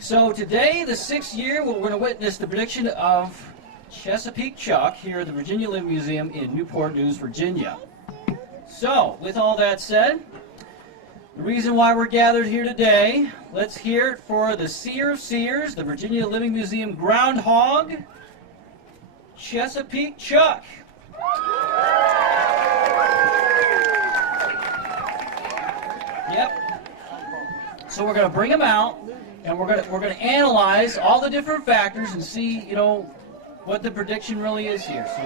So today, the 6th year, we're going to witness the prediction of Chesapeake Chuck here at the Virginia Living Museum in Newport News, Virginia. So, with all that said, the reason why we're gathered here today, let's hear it for the seer of seers, the Virginia Living Museum Groundhog, Chesapeake Chuck. Yep. So we're going to bring him out, and we're going to analyze all the different factors and see, you know, what the prediction really is here. So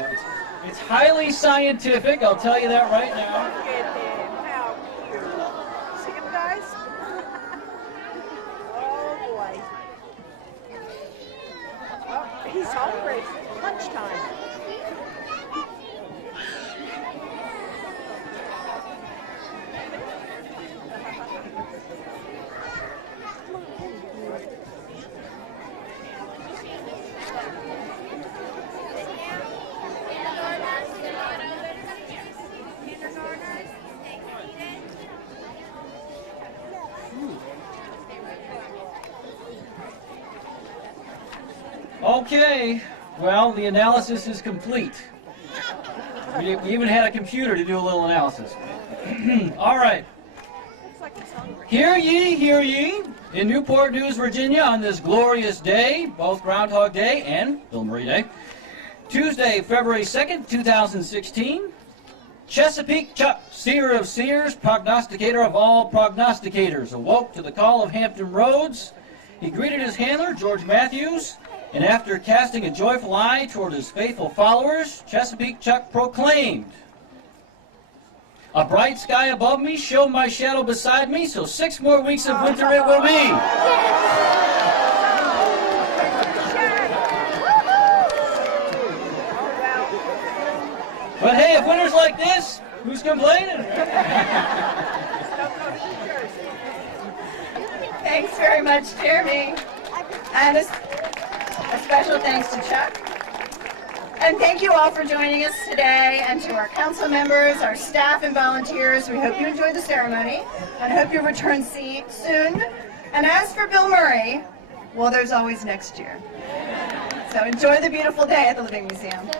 it's highly scientific. I'll tell you that right now. Look at him. How cute. See him, guys? Oh, boy. Oh, he's hungry. Lunchtime. Okay, well, the analysis is complete. We even had a computer to do a little analysis. All right. Looks like he's hungry. Hear ye, in Newport News, Virginia, on this glorious day, both Groundhog Day and Bill Murray Day, Tuesday, February 2nd, 2016, Chesapeake Chuck, seer of seers, prognosticator of all prognosticators, awoke to the call of Hampton Roads. He greeted his handler, George Matthews, and after casting a joyful eye toward his faithful followers, Chesapeake Chuck proclaimed, "A bright sky above me showed my shadow beside me, so 6 more weeks of winter it will be." But hey, if winter's like this, who's complaining? Thanks very much, Jeremy. And a special thanks to Chuck. And thank you all for joining us today, and to our council members, our staff and volunteers. We hope you enjoyed the ceremony and hope you'll return soon. And as for Bill Murray, well, there's always next year. So enjoy the beautiful day at the Living Museum.